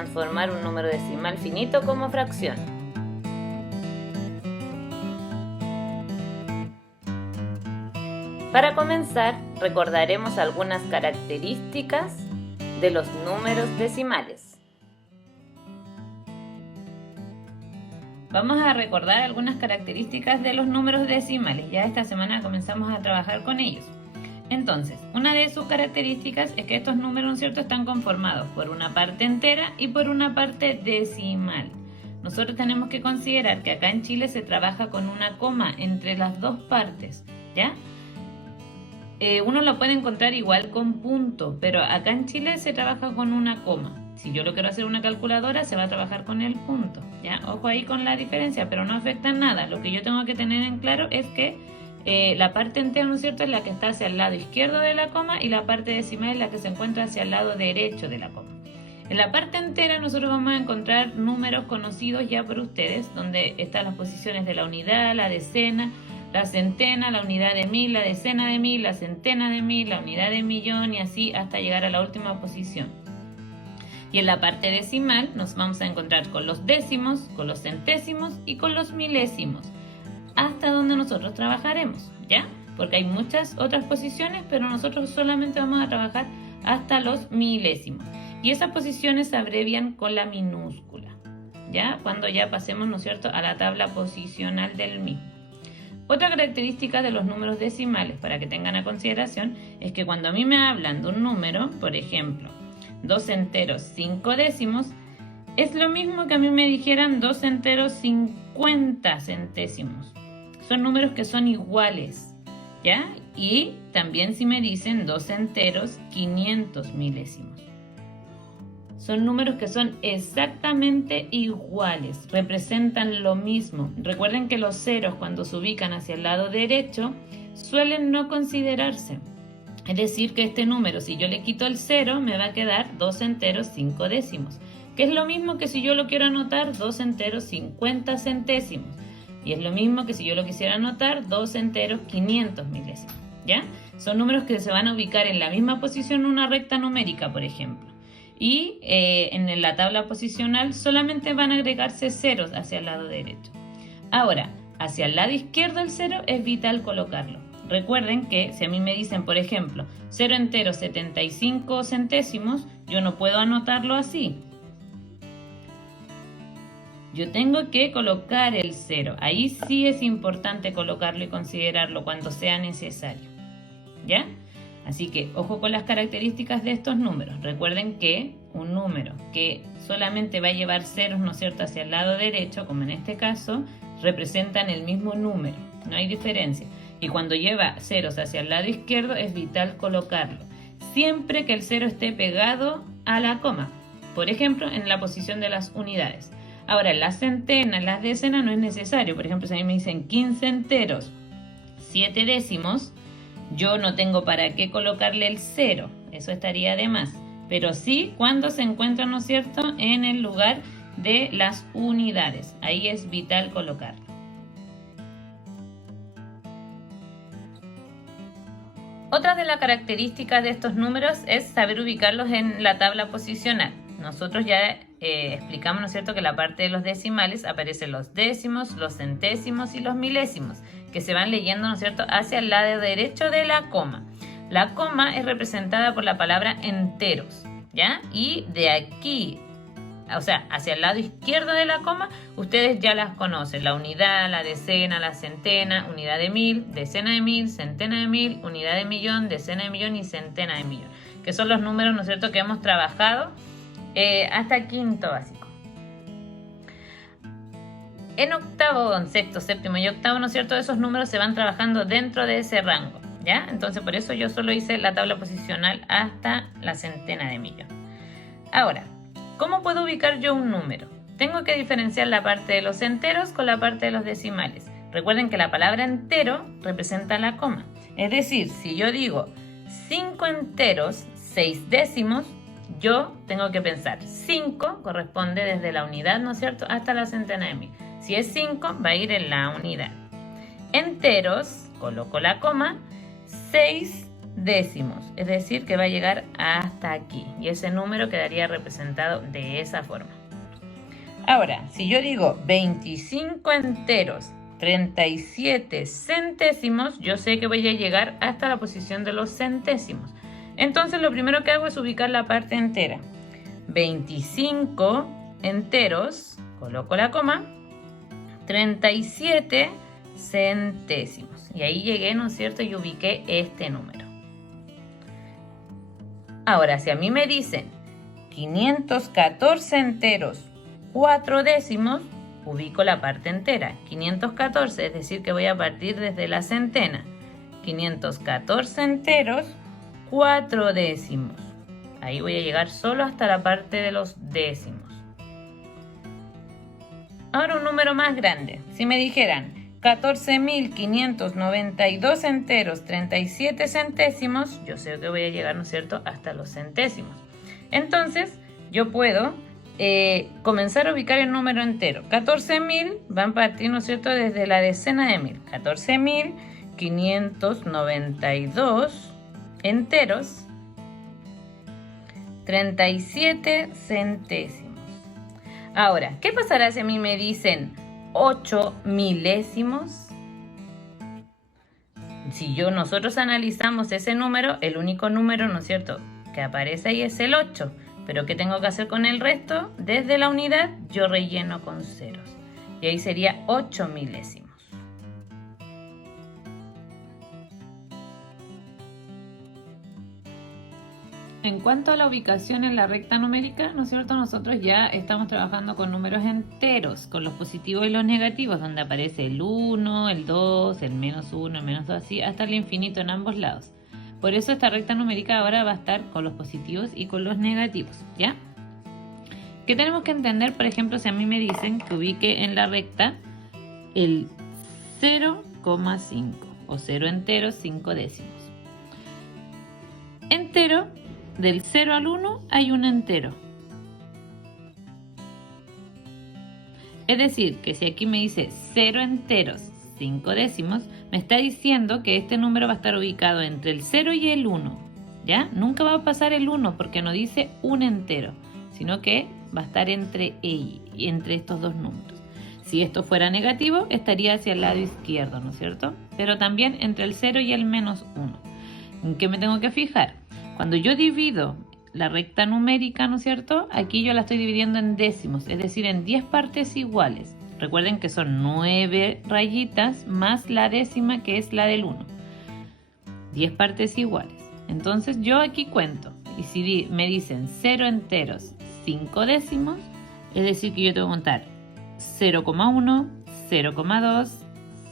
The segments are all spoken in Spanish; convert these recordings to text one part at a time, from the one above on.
transformar un número decimal finito como fracción. Para comenzar, recordaremos algunas características de los números decimales. Vamos a recordar algunas características de los números decimales. Ya esta semana comenzamos a trabajar con ellos. Entonces, una de sus características es que estos números, ¿no es cierto?, están conformados por una parte entera y por una parte decimal. Nosotros tenemos que considerar que acá en Chile se trabaja con una coma entre las dos partes, ¿ya? Uno lo puede encontrar igual con punto, pero acá en Chile se trabaja con una coma. Si yo lo quiero hacer una calculadora, se va a trabajar con el punto, ¿ya? Ojo ahí con la diferencia, pero no afecta en nada. Lo que yo tengo que tener en claro es que la parte entera, ¿no es cierto?, es la que está hacia el lado izquierdo de la coma y la parte decimal es la que se encuentra hacia el lado derecho de la coma. En la parte entera nosotros vamos a encontrar números conocidos ya por ustedes, donde están las posiciones de la unidad, la decena, la centena, la unidad de mil, la decena de mil, la centena de mil, la unidad de millón y así hasta llegar a la última posición. Y en la parte decimal nos vamos a encontrar con los décimos, con los centésimos y con los milésimos, hasta donde nosotros trabajaremos, ¿ya? Porque hay muchas otras posiciones, pero nosotros solamente vamos a trabajar hasta los milésimos. Y esas posiciones se abrevian con la minúscula, ¿ya? Cuando ya pasemos, ¿no es cierto?, a la tabla posicional del mismo. Otra característica de los números decimales, para que tengan a consideración, es que cuando a mí me hablan de un número, por ejemplo, 2 enteros 5 décimos, es lo mismo que a mí me dijeran 2 enteros 50 centésimos. Son números que son iguales, ¿ya? Y también si me dicen 2 enteros 500 milésimos. Son números que son exactamente iguales, representan lo mismo. Recuerden que los ceros, cuando se ubican hacia el lado derecho, suelen no considerarse. Es decir, que este número, si yo le quito el 0, me va a quedar 2 enteros 5 décimos, que es lo mismo que si yo lo quiero anotar 2 enteros 50 centésimos. Y es lo mismo que si yo lo quisiera anotar 2 enteros 500 milésimos, ¿ya? Son números que se van a ubicar en la misma posición en una recta numérica, por ejemplo. Y en la tabla posicional solamente van a agregarse ceros hacia el lado derecho. Ahora, hacia el lado izquierdo el 0 es vital colocarlo. Recuerden que si a mí me dicen, por ejemplo, 0 enteros 75 centésimos, yo no puedo anotarlo así. Yo tengo que colocar el 0. Ahí sí es importante colocarlo y considerarlo cuando sea necesario, ¿ya? Así que ojo con las características de estos números. Recuerden que un número que solamente va a llevar ceros, ¿no es cierto?, hacia el lado derecho, como en este caso, representan el mismo número. No hay diferencia. Y cuando lleva ceros hacia el lado izquierdo es vital colocarlo, siempre que el 0 esté pegado a la coma. Por ejemplo, en la posición de las unidades. Ahora, en las centenas, en las decenas no es necesario. Por ejemplo, si a mí me dicen 15 enteros 7 décimos, yo no tengo para qué colocarle el 0, eso estaría de más. Pero sí cuando se encuentra, ¿no es cierto?, en el lugar de las unidades. Ahí es vital colocarlo. Otra de las características de estos números es saber ubicarlos en la tabla posicional. Nosotros ya explicamos, ¿no es cierto?, que en la parte de los decimales aparecen los décimos, los centésimos y los milésimos, que se van leyendo, ¿no es cierto?, hacia el lado derecho de la coma. La coma es representada por la palabra enteros, ¿ya? Y de aquí, o sea, hacia el lado izquierdo de la coma, ustedes ya las conocen. La unidad, la decena, la centena, unidad de mil, decena de mil, centena de mil, unidad de millón, decena de millón y centena de millón, que son los números, ¿no es cierto?, que hemos trabajado hasta quinto básico. En octavo, en sexto, séptimo y octavo, ¿no es cierto?, esos números se van trabajando dentro de ese rango, ¿ya? Entonces por eso yo solo hice la tabla posicional hasta la centena de millón. Ahora, ¿cómo puedo ubicar yo un número? Tengo que diferenciar la parte de los enteros con la parte de los decimales. Recuerden que la palabra entero representa la coma. Es decir, si yo digo 5 enteros 6 décimos, yo tengo que pensar 5 corresponde desde la unidad, ¿no es cierto?, hasta la centena de mil. Si es 5, va a ir en la unidad. Enteros, coloco la coma. 6 décimos, es decir, que va a llegar hasta aquí y ese número quedaría representado de esa forma. Ahora, si yo digo 25 enteros 37 centésimos, yo sé que voy a llegar hasta la posición de los centésimos. Entonces lo primero que hago es ubicar la parte entera. 25 enteros, coloco la coma, 37 centésimos. Y ahí llegué, ¿no es cierto? Y ubiqué este número. Ahora, si a mí me dicen 514 enteros, 4 décimos, ubico la parte entera. 514, es decir, que voy a partir desde la centena. 514 enteros, 4 décimos. Ahí voy a llegar solo hasta la parte de los décimos. Ahora un número más grande. Si me dijeran 14.592 enteros, 37 centésimos, yo sé que voy a llegar, ¿no es cierto?, hasta los centésimos. Entonces, yo puedo comenzar a ubicar el número entero. 14.000 van a partir, ¿no es cierto?, desde la decena de 1000. 14.592 enteros, 37 centésimos. Ahora, ¿qué pasará si a mí me dicen 8 milésimos? Si nosotros analizamos ese número, el único número, ¿no es cierto?, que aparece ahí es el 8. Pero ¿qué tengo que hacer con el resto? Desde la unidad yo relleno con ceros. Y ahí sería 8 milésimos. En cuanto a la ubicación en la recta numérica, ¿no es cierto? Nosotros ya estamos trabajando con números enteros, con los positivos y los negativos, donde aparece el 1, el 2, el menos 1, el menos 2, así, hasta el infinito en ambos lados. Por eso esta recta numérica ahora va a estar con los positivos y con los negativos, ¿ya? ¿Qué tenemos que entender? Por ejemplo, si a mí me dicen que ubique en la recta el 0,5 o 0 enteros 5 décimos. Entero, del 0 al 1 hay un entero. Es decir, que si aquí me dice 0 enteros 5 décimos, me está diciendo que este número va a estar ubicado entre el 0 y el 1, ¿ya? Nunca va a pasar el 1 porque no dice un entero, sino que va a estar entre estos dos números. Si esto fuera negativo, estaría hacia el lado izquierdo, ¿no es cierto? Pero también entre el 0 y el menos 1. ¿En qué me tengo que fijar? Cuando yo divido la recta numérica, ¿no es cierto? Aquí yo la estoy dividiendo en décimos, es decir, en 10 partes iguales. Recuerden que son 9 rayitas más la décima, que es la del 1. 10 partes iguales. Entonces yo aquí cuento. Y si me dicen 0 enteros 5 décimos, es decir que yo tengo que contar 0,1, 0,2,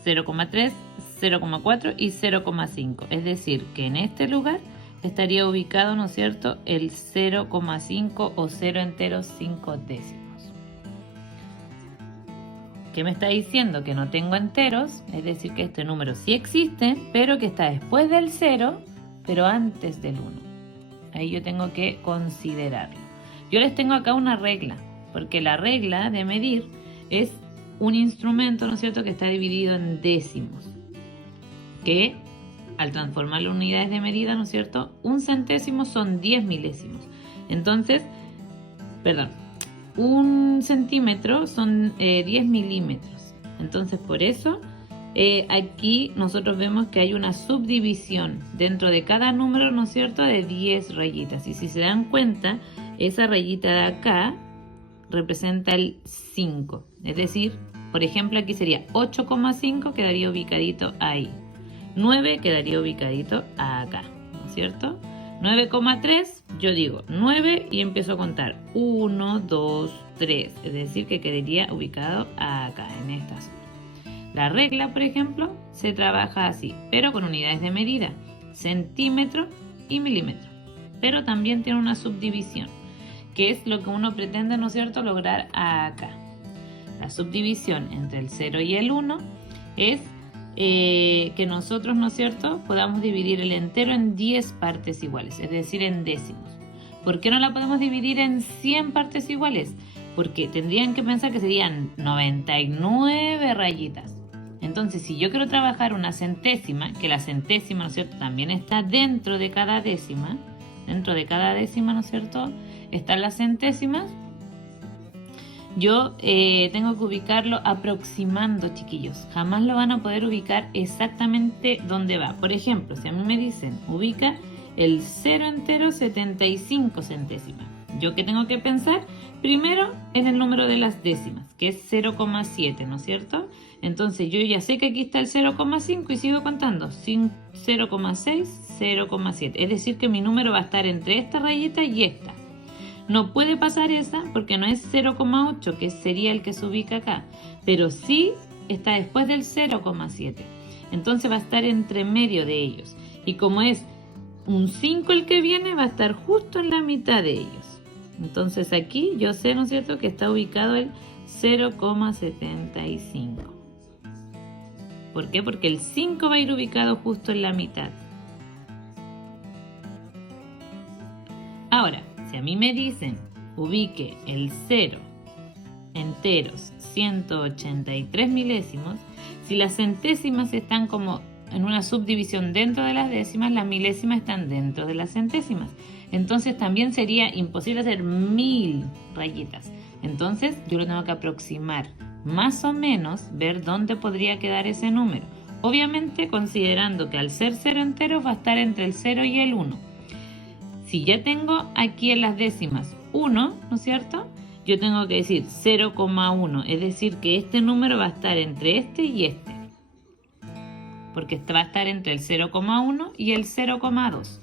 0,3, 0,4 y 0,5. Es decir que en este lugar estaría ubicado, ¿no es cierto?, el 0,5 o 0 enteros 5 décimos. ¿Qué me está diciendo? Que no tengo enteros, es decir que este número sí existe, pero que está después del 0, pero antes del 1. Ahí yo tengo que considerarlo. Yo les tengo acá una regla, porque la regla de medir es un instrumento, ¿no es cierto?, que está dividido en décimos, que al transformarlo en unidades de medida, ¿no es cierto?, un centésimo son 10 milésimos. Entonces, un centímetro son 10 milímetros. Entonces, por eso, aquí nosotros vemos que hay una subdivisión dentro de cada número, ¿no es cierto?, de 10 rayitas. Y si se dan cuenta, esa rayita de acá representa el 5. Es decir, por ejemplo, aquí sería 8,5, quedaría ubicadito ahí. 9 quedaría ubicadito acá, ¿no es cierto? 9,3, yo digo 9 y empiezo a contar 1, 2, 3, es decir que quedaría ubicado acá, en esta zona. La regla, por ejemplo, se trabaja así, pero con unidades de medida, centímetro y milímetro, pero también tiene una subdivisión, que es lo que uno pretende, ¿no es cierto?, lograr acá. La subdivisión entre el 0 y el 1 es que nosotros, ¿no es cierto?, podamos dividir el entero en 10 partes iguales, es decir, en décimos. ¿Por qué no la podemos dividir en 100 partes iguales? Porque tendrían que pensar que serían 99 rayitas. Entonces, si yo quiero trabajar una centésima, que la centésima, ¿no es cierto?, también está dentro de cada décima, ¿no es cierto?, están las centésimas. Yo tengo que ubicarlo aproximando, chiquillos. Jamás lo van a poder ubicar exactamente dónde va. Por ejemplo, si a mí me dicen, ubica el 0 entero 75 centésimas. ¿Yo qué tengo que pensar? Primero en el número de las décimas, que es 0,7, ¿no es cierto? Entonces yo ya sé que aquí está el 0,5 y sigo contando. 0,6, 0,7. Es decir que mi número va a estar entre esta rayita y esta. No puede pasar esa porque no es 0,8, que sería el que se ubica acá, pero sí está después del 0,7. Entonces va a estar entre medio de ellos. Y como es un 5 el que viene, va a estar justo en la mitad de ellos. Entonces aquí yo sé, ¿no es cierto?, que está ubicado el 0,75. ¿Por qué? Porque el 5 va a ir ubicado justo en la mitad. Ahora, si a mí me dicen ubique el 0 enteros 183 milésimos, si las centésimas están como en una subdivisión dentro de las décimas, las milésimas están dentro de las centésimas. Entonces también sería imposible hacer 1000 rayitas. Entonces yo lo tengo que aproximar, más o menos ver dónde podría quedar ese número. Obviamente considerando que al ser 0 enteros va a estar entre el 0 y el 1. Si ya tengo aquí en las décimas 1, ¿no es cierto?, yo tengo que decir 0,1, es decir que este número va a estar entre este y este, porque va a estar entre el 0,1 y el 0,2.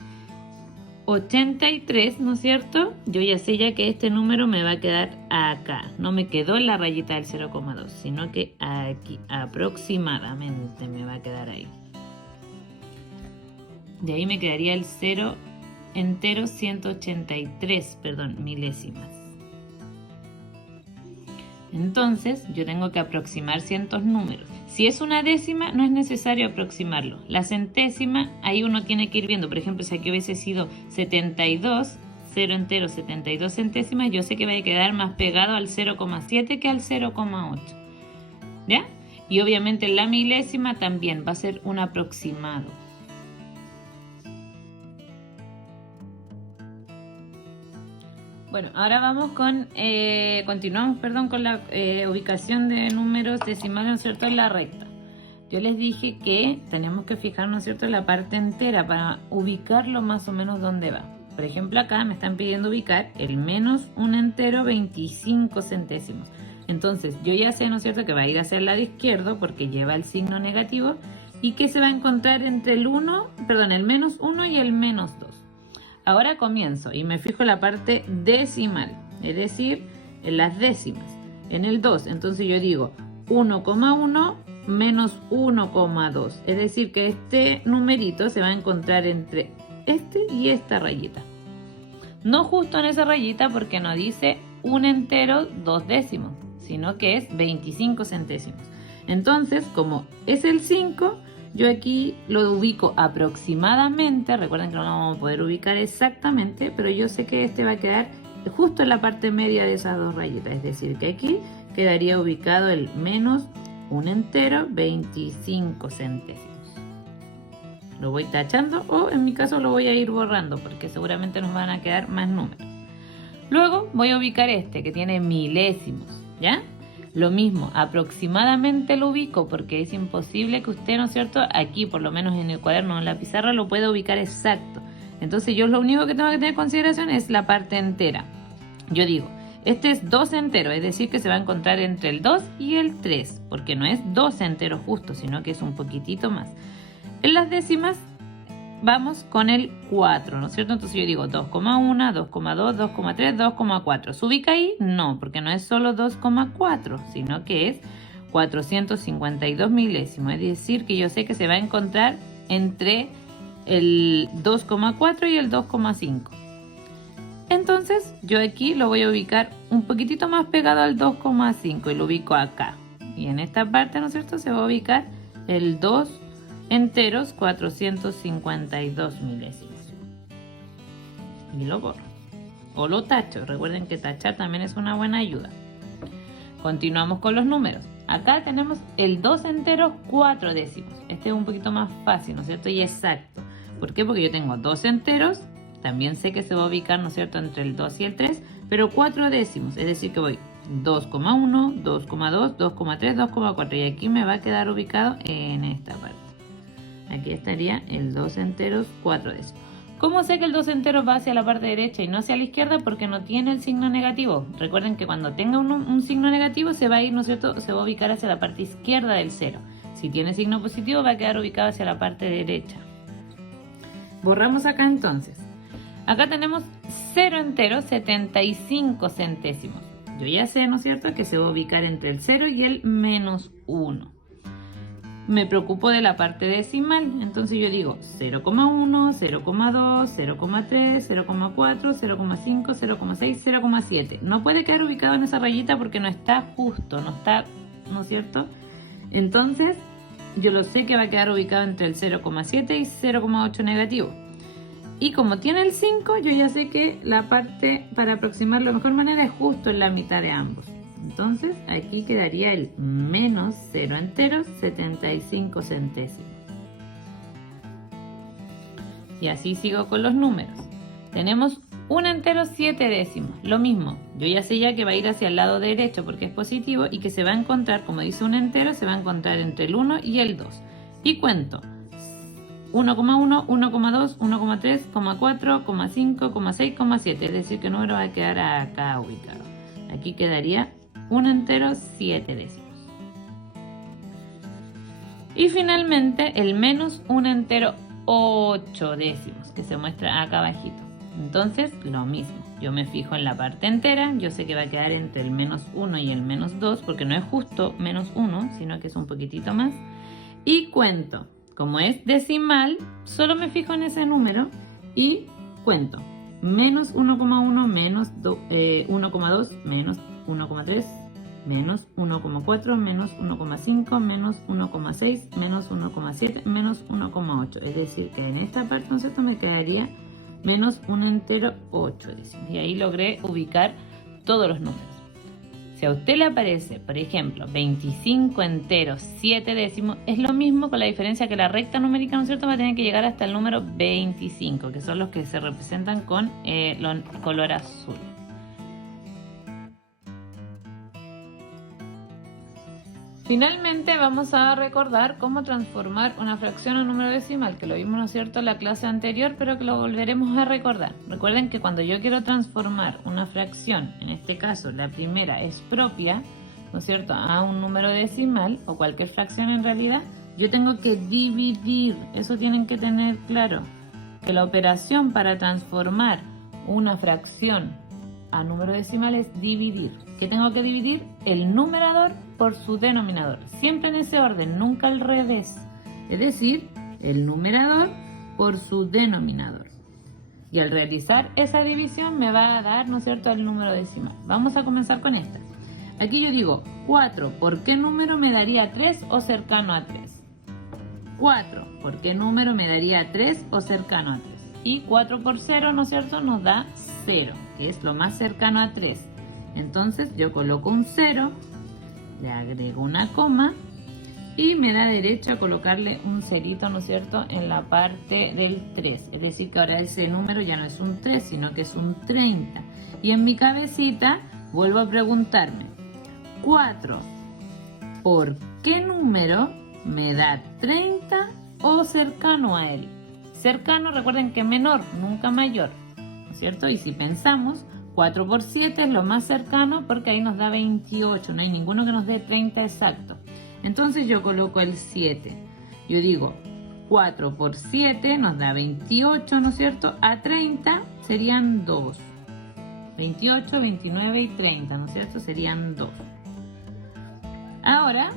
83, ¿no es cierto? Yo ya sé ya que este número me va a quedar acá, no me quedó en la rayita del 0,2, sino que aquí aproximadamente me va a quedar ahí. De ahí me quedaría el 0 enteros 183, milésimas. Entonces yo tengo que aproximar ciertos números. Si es una décima no es necesario aproximarlo. La centésima, ahí uno tiene que ir viendo. Por ejemplo, si aquí hubiese sido 72, 0 enteros 72 centésimas, yo sé que va a quedar más pegado al 0,7 que al 0,8. ¿Ya? Y obviamente la milésima también va a ser un aproximado. Bueno, ahora vamos continuamos con la ubicación de números decimales, ¿no es cierto?, en la recta. Yo les dije que tenemos que fijarnos, ¿no es cierto?, en la parte entera para ubicarlo más o menos dónde va. Por ejemplo, acá me están pidiendo ubicar el menos un entero 25 centésimos. Entonces, yo ya sé, ¿no es cierto?, que va a ir hacia el lado izquierdo porque lleva el signo negativo y que se va a encontrar entre el menos 1 y el menos 2. Ahora comienzo y me fijo en la parte decimal, es decir, en las décimas, en el 2. Entonces yo digo 1,1 menos 1,2. Es decir, que este numerito se va a encontrar entre este y esta rayita. No justo en esa rayita porque no dice un entero 2 décimos, sino que es 25 centésimos. Entonces, como es el 5... yo aquí lo ubico aproximadamente, recuerden que no lo vamos a poder ubicar exactamente, pero yo sé que este va a quedar justo en la parte media de esas dos rayitas, es decir, que aquí quedaría ubicado el menos un entero 25 centésimos. Lo voy tachando o en mi caso lo voy a ir borrando porque seguramente nos van a quedar más números. Luego voy a ubicar este que tiene milésimos, ¿ya? Lo mismo, aproximadamente lo ubico porque es imposible que usted, ¿no es cierto?, aquí por lo menos en el cuaderno o en la pizarra lo pueda ubicar exacto. Entonces yo lo único que tengo que tener en consideración es la parte entera. Yo digo, este es 2 enteros, es decir que se va a encontrar entre el 2 y el 3, porque no es 2 enteros justo, sino que es un poquitito más. En las décimas vamos con el 4, ¿no es cierto? Entonces yo digo 2,1, 2,2, 2,3, 2,4. ¿Se ubica ahí? No, porque no es solo 2,4, sino que es 452 milésimos. Es decir, que yo sé que se va a encontrar entre el 2,4 y el 2,5. Entonces yo aquí lo voy a ubicar un poquitito más pegado al 2,5 y lo ubico acá. Y en esta parte, ¿no es cierto?, se va a ubicar el 2 enteros 452 milésimos. Y lo borro. O lo tacho. Recuerden que tachar también es una buena ayuda. Continuamos con los números. Acá tenemos el 2 enteros 4 décimos. Este es un poquito más fácil, ¿no es cierto? Y exacto. ¿Por qué? Porque yo tengo 2 enteros. También sé que se va a ubicar, ¿no es cierto?, entre el 2 y el 3. Pero 4 décimos. Es decir que voy 2,1, 2,2, 2,3, 2,4. Y aquí me va a quedar ubicado en esta parte. Aquí estaría el 2 enteros 4 décimos. ¿Cómo sé que el 2 enteros va hacia la parte derecha y no hacia la izquierda? Porque no tiene el signo negativo. Recuerden que cuando tenga un signo negativo se va a ir, ¿no es cierto?, se va a ubicar hacia la parte izquierda del 0. Si tiene signo positivo va a quedar ubicado hacia la parte derecha. Borramos acá entonces. Acá tenemos 0 enteros 75 centésimos. Yo ya sé, ¿no es cierto?, que se va a ubicar entre el 0 y el menos 1. Me preocupo de la parte decimal, entonces yo digo 0,1, 0,2, 0,3, 0,4, 0,5, 0,6, 0,7. No puede quedar ubicado en esa rayita porque no está justo, no está, ¿no es cierto? Entonces yo lo sé que va a quedar ubicado entre el 0,7 y 0,8 negativo. Y como tiene el 5, yo ya sé que la parte para aproximarlo de mejor manera es justo en la mitad de ambos. Entonces aquí quedaría el menos 0 enteros 75 centésimos. Y así sigo con los números. Tenemos 1 entero 7 décimos. Lo mismo, yo ya sé ya que va a ir hacia el lado derecho porque es positivo y que se va a encontrar, como dice un entero, se va a encontrar entre el 1 y el 2. Y cuento 1,1, 1,2, 1,3, 4, 5, 6, 7. Es decir que el número va a quedar acá ubicado. Aquí quedaría 1 entero 7 décimos. Y finalmente el menos 1 entero 8 décimos, que se muestra acá abajito. Entonces lo mismo, yo me fijo en la parte entera, yo sé que va a quedar entre el menos 1 y el menos 2, porque no es justo menos 1, sino que es un poquitito más. Y cuento, como es decimal, solo me fijo en ese número y cuento. Menos 1,1, menos 1,2, menos 1,3, menos 1,4, menos 1,5, menos 1,6, menos 1,7, menos 1,8. Es decir, que en esta parte, ¿no es cierto?, me quedaría menos 1 entero 8 décimos. Y ahí logré ubicar todos los números. Si a usted le aparece, por ejemplo, 25 enteros 7 décimos, es lo mismo con la diferencia que la recta numérica, ¿no es cierto?, va a tener que llegar hasta el número 25, que son los que se representan con color azul. Finalmente vamos a recordar cómo transformar una fracción a número decimal, que lo vimos, ¿no es cierto?, en la clase anterior, pero que lo volveremos a recordar. Recuerden que cuando yo quiero transformar una fracción, en este caso la primera es propia, ¿no es cierto?, a un número decimal, o cualquier fracción en realidad, yo tengo que dividir. Eso tienen que tener claro, que la operación para transformar una fracción a número decimal es dividir. ¿Qué tengo que dividir? El numerador por su denominador. Siempre en ese orden, nunca al revés. Es decir, el numerador por su denominador. Y al realizar esa división me va a dar, ¿no es cierto?, el número decimal. Vamos a comenzar con esta. Aquí yo digo 4. ¿Por qué número me daría 3 o cercano a 3? 4. ¿Por qué número me daría 3 o cercano a 3? Y 4 por 0, ¿no es cierto?, nos da 0, que es lo más cercano a 3. Entonces yo coloco un 0, le agrego una coma y me da derecho a colocarle un cerito, ¿no es cierto?, en la parte del 3. Es decir, que ahora ese número ya no es un 3, sino que es un 30. Y en mi cabecita vuelvo a preguntarme, 4, ¿por qué número me da 30 o cercano a él? Cercano, recuerden que menor, nunca mayor, ¿no es cierto? Y si pensamos, 4 por 7 es lo más cercano porque ahí nos da 28, no hay ninguno que nos dé 30 exacto. Entonces yo coloco el 7. Yo digo, 4 por 7 nos da 28, ¿no es cierto? A 30 serían 2. 28, 29 y 30, ¿no es cierto? Serían 2. Ahora,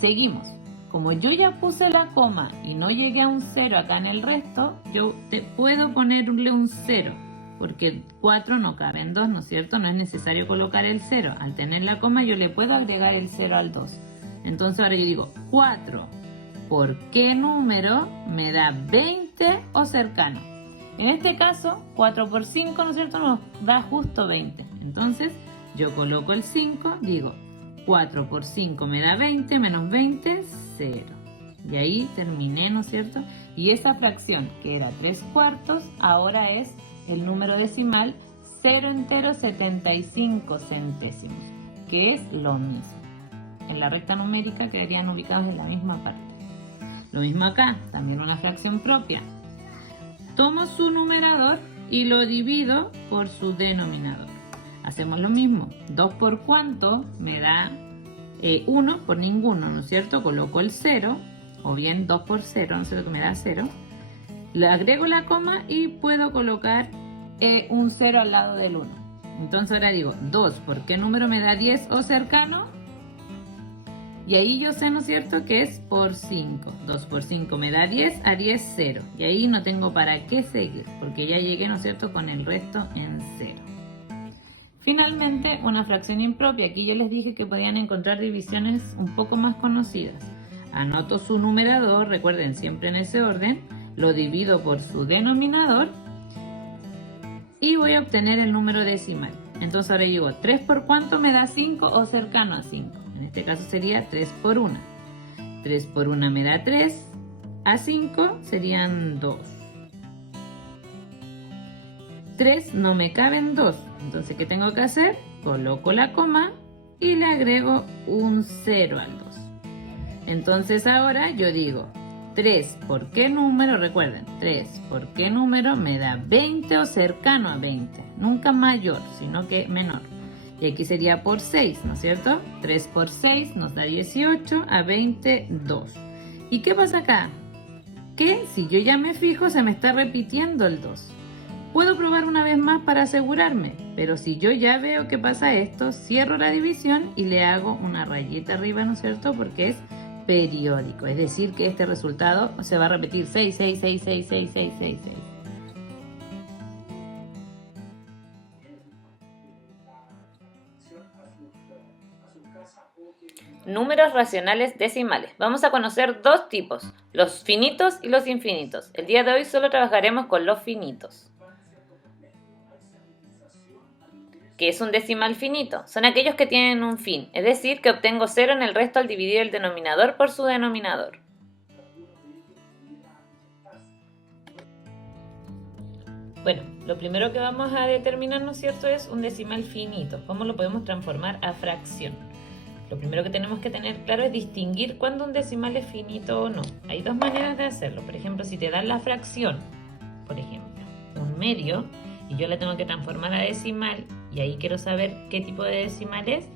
seguimos. Como yo ya puse la coma y no llegué a un 0 acá en el resto, yo puedo ponerle un 0. Porque 4 no cabe en 2, ¿no es cierto? No es necesario colocar el 0. Al tener la coma yo le puedo agregar el 0 al 2. Entonces ahora yo digo 4. ¿Por qué número me da 20 o cercano? En este caso, 4 por 5, ¿no es cierto?, nos da justo 20. Entonces yo coloco el 5, digo 4 por 5 me da 20, menos 20, 0. Y ahí terminé, ¿no es cierto? Y esa fracción, que era 3/4, ahora es el número decimal 0,75, que es lo mismo. En la recta numérica quedarían ubicados en la misma parte. Lo mismo acá, también una fracción propia. Tomo su numerador y lo divido por su denominador. Hacemos lo mismo. 2 por cuánto me da 1 por ninguno, ¿no es cierto? Coloco el 0, o bien 2 por 0, no sé lo que me da 0. Le agrego la coma y puedo colocar un 0 al lado del 1. Entonces ahora digo, 2, ¿por qué número me da 10 o cercano? Y ahí yo sé, ¿no es cierto?, que es por 5. 2 por 5 me da 10, a 10, 0. Y ahí no tengo para qué seguir, porque ya llegué, ¿no es cierto?, con el resto en 0. Finalmente, una fracción impropia. Aquí yo les dije que podían encontrar divisiones un poco más conocidas. Anoto su numerador, recuerden siempre en ese orden, lo divido por su denominador y voy a obtener el número decimal. Entonces ahora digo, 3 por cuánto me da 5 o cercano a 5. En este caso sería 3 por 1. 3 por 1 me da 3, a 5 serían 2. 3 no me caben 2, entonces ¿qué tengo que hacer? Coloco la coma y le agrego un 0 al 2. Entonces ahora yo digo, 3 por qué número, recuerden, 3 por qué número me da 20 o cercano a 20, nunca mayor, sino que menor. Y aquí sería por 6, ¿no es cierto? 3 por 6 nos da 18, a 20, 2. ¿Y qué pasa acá? Que si yo ya me fijo, se me está repitiendo el 2. Puedo probar una vez más para asegurarme, pero si yo ya veo que pasa esto, cierro la división y le hago una rayita arriba, ¿no es cierto? Porque es periódico, es decir que este resultado se va a repetir 6, 6, 6, 6, 6, 6, 6, 6. Números racionales decimales. Vamos a conocer dos tipos, los finitos y los infinitos. El día de hoy solo trabajaremos con los finitos. ¿Qué es un decimal finito? Son aquellos que tienen un fin, es decir, que obtengo 0 en el resto al dividir el denominador por su denominador. Bueno, lo primero que vamos a determinar, ¿no es cierto?, es un decimal finito. ¿Cómo lo podemos transformar a fracción? Lo primero que tenemos que tener claro es distinguir cuándo un decimal es finito o no. Hay dos maneras de hacerlo. Por ejemplo, si te dan la fracción, por ejemplo, un medio, y yo la tengo que transformar a decimal, y ahí quiero saber qué tipo de decimal es,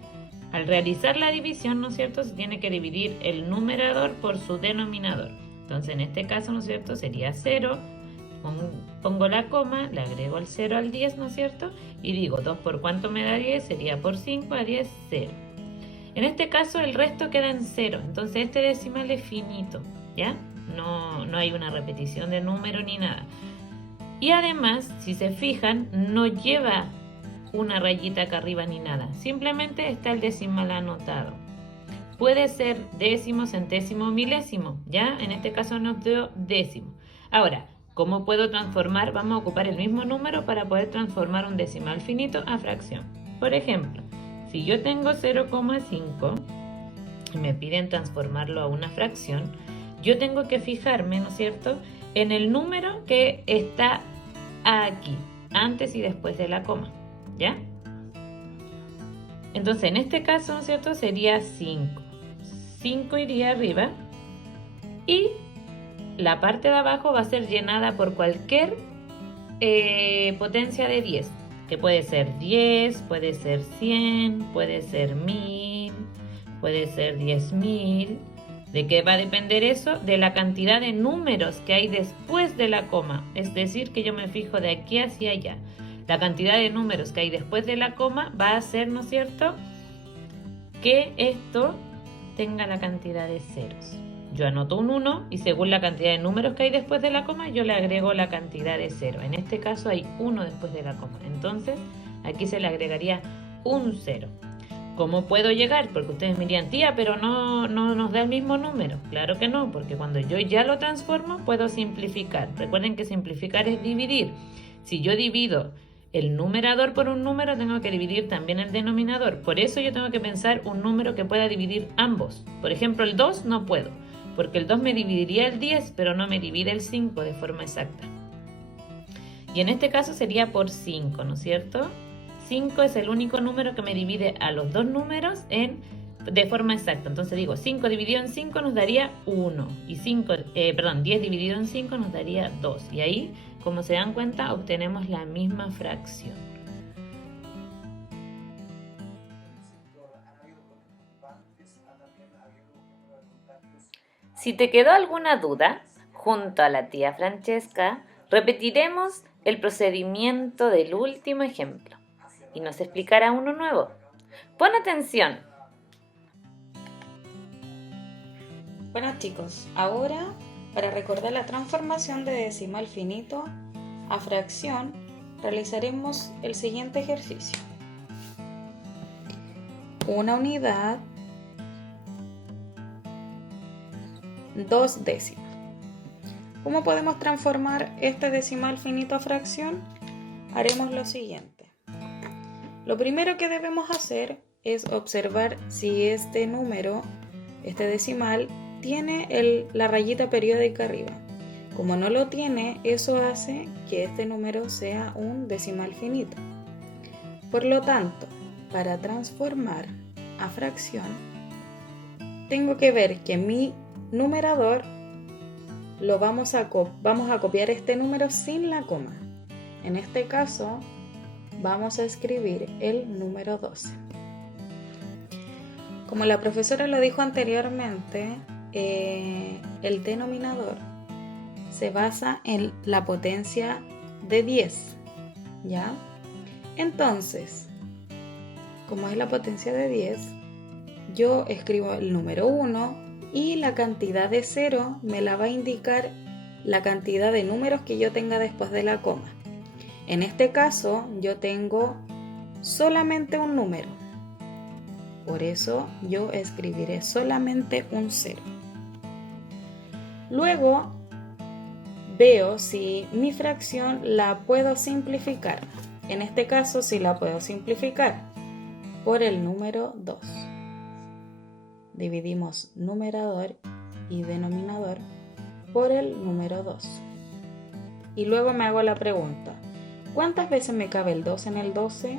al realizar la división, ¿no es cierto?, se tiene que dividir el numerador por su denominador. Entonces, en este caso, ¿no es cierto?, sería 0, pongo la coma, le agrego el 0 al 10, ¿no es cierto?, y digo, 2 por cuánto me da 10, sería por 5, a 10, 0. En este caso el resto queda en 0, entonces este decimal es finito, ¿ya? No hay una repetición de número ni nada. Y además, si se fijan, no lleva una rayita acá arriba ni nada, simplemente está el decimal anotado. Puede ser décimo, centésimo, milésimo, ¿ya? En este caso nos dio décimo. Ahora, ¿cómo puedo transformar? Vamos a ocupar el mismo número para poder transformar un decimal finito a fracción. Por ejemplo, si yo tengo 0,5 y me piden transformarlo a una fracción, yo tengo que fijarme, ¿no es cierto?, en el número que está aquí, antes y después de la coma, ¿ya? Entonces, en este caso, ¿no es cierto?, sería 5. 5 iría arriba y la parte de abajo va a ser llenada por cualquier potencia de 10. Que puede ser 10, puede ser 100, puede ser 1000, puede ser 10.000. ¿De qué va a depender eso? De la cantidad de números que hay después de la coma. Es decir, que yo me fijo de aquí hacia allá. La cantidad de números que hay después de la coma va a hacer, ¿no es cierto?, que esto tenga la cantidad de ceros. Yo anoto un 1 y según la cantidad de números que hay después de la coma, yo le agrego la cantidad de 0. En este caso hay 1 después de la coma. Entonces, aquí se le agregaría un 0. ¿Cómo puedo llegar? Porque ustedes me dirían, tía, pero no nos da el mismo número. Claro que no, porque cuando yo ya lo transformo, puedo simplificar. Recuerden que simplificar es dividir. Si yo divido el numerador por un número, tengo que dividir también el denominador. Por eso yo tengo que pensar un número que pueda dividir ambos. Por ejemplo, el 2 no puedo, porque el 2 me dividiría el 10, pero no me divide el 5 de forma exacta. Y en este caso sería por 5, ¿no es cierto? 5 es el único número que me divide a los dos números de forma exacta. Entonces digo, 5 dividido en 5 nos daría 1. Y 10 dividido en 5 nos daría 2. Y ahí, como se dan cuenta, obtenemos la misma fracción. Si te quedó alguna duda, junto a la tía Francesca, repetiremos el procedimiento del último ejemplo y nos explicará uno nuevo. Pon atención. Bueno chicos, ahora para recordar la transformación de decimal finito a fracción, realizaremos el siguiente ejercicio. Una unidad, 2 décimas. ¿Cómo podemos transformar este decimal finito a fracción? Haremos lo siguiente. Lo primero que debemos hacer es observar si este número, este decimal, tiene la rayita periódica arriba. Como no lo tiene, eso hace que este número sea un decimal finito. Por lo tanto, para transformar a fracción, tengo que ver que mi numerador vamos a copiar este número sin la coma. En este caso, vamos a escribir el número 12. Como la profesora lo dijo anteriormente, el denominador se basa en la potencia de 10, ¿ya? Entonces, como es la potencia de 10, yo escribo el número 1 y la cantidad de 0 me la va a indicar la cantidad de números que yo tenga después de la coma. En este caso, yo tengo solamente un número. Por eso yo escribiré solamente un 0. Luego veo si mi fracción la puedo simplificar. En este caso sí la puedo simplificar por el número 2. Dividimos numerador y denominador por el número 2. Y luego me hago la pregunta, ¿cuántas veces me cabe el 2 en el 12?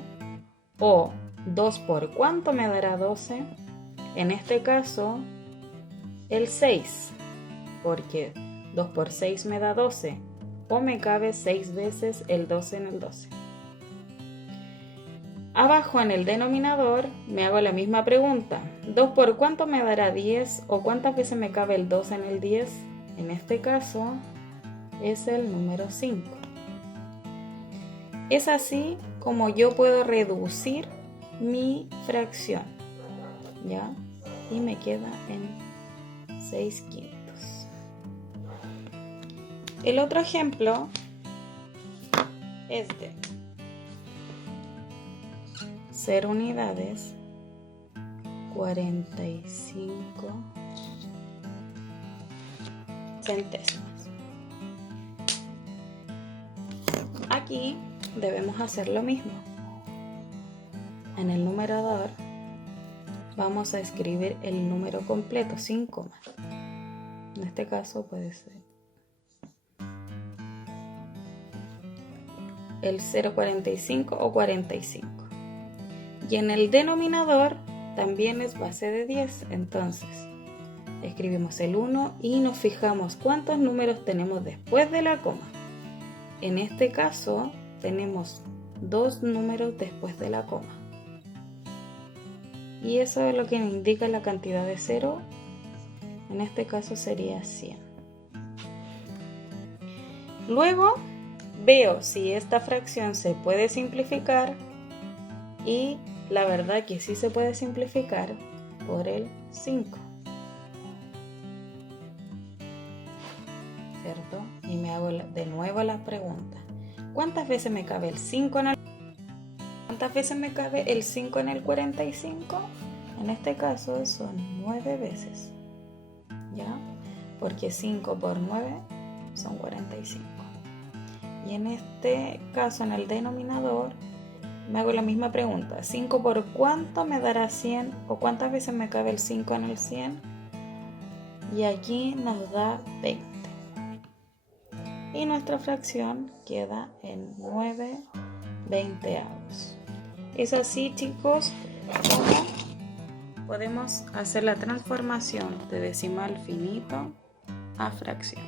O 2 por cuánto me dará 12? En este caso, el 6, porque 2 por 6 me da 12, o me cabe 6 veces el 12 en el 12. Abajo en el denominador me hago la misma pregunta, 2 por cuánto me dará 10, o cuántas veces me cabe el 12 en el 10. En este caso es el número 5. Es así como yo puedo reducir mi fracción, ¿ya? Y me queda en 6/5. El otro ejemplo es de 0 unidades, 45 centésimas. Aquí debemos hacer lo mismo. En el numerador vamos a escribir el número completo sin coma. En este caso puede ser el 0,45 o 45. Y en el denominador también es base de 10, entonces escribimos el 1 y nos fijamos cuántos números tenemos después de la coma. En este caso tenemos 2 números después de la coma. Y eso es lo que indica la cantidad de 0. En este caso sería 100. Luego veo si esta fracción se puede simplificar y la verdad que sí se puede simplificar por el 5. ¿Cierto? Y me hago de nuevo la pregunta. ¿Cuántas veces me cabe el 5 en el 45? En este caso son 9 veces. ¿Ya? Porque 5 por 9 son 45. Y en este caso, en el denominador, me hago la misma pregunta. 5 por cuánto me dará 100 o cuántas veces me cabe el 5 en el 100. Y aquí nos da 20. Y nuestra fracción queda en 9/20. Es así, chicos, como podemos hacer la transformación de decimal finito a fracción.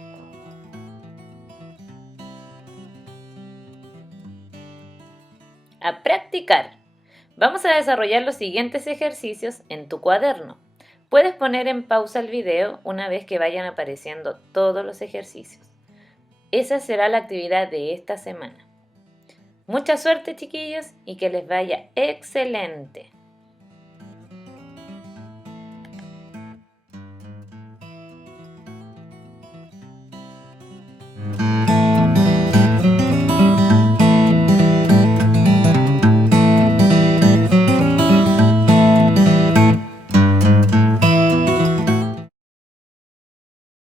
A practicar. Vamos a desarrollar los siguientes ejercicios en tu cuaderno. Puedes poner en pausa el video una vez que vayan apareciendo todos los ejercicios. Esa será la actividad de esta semana. Mucha suerte, chiquillos, y que les vaya excelente.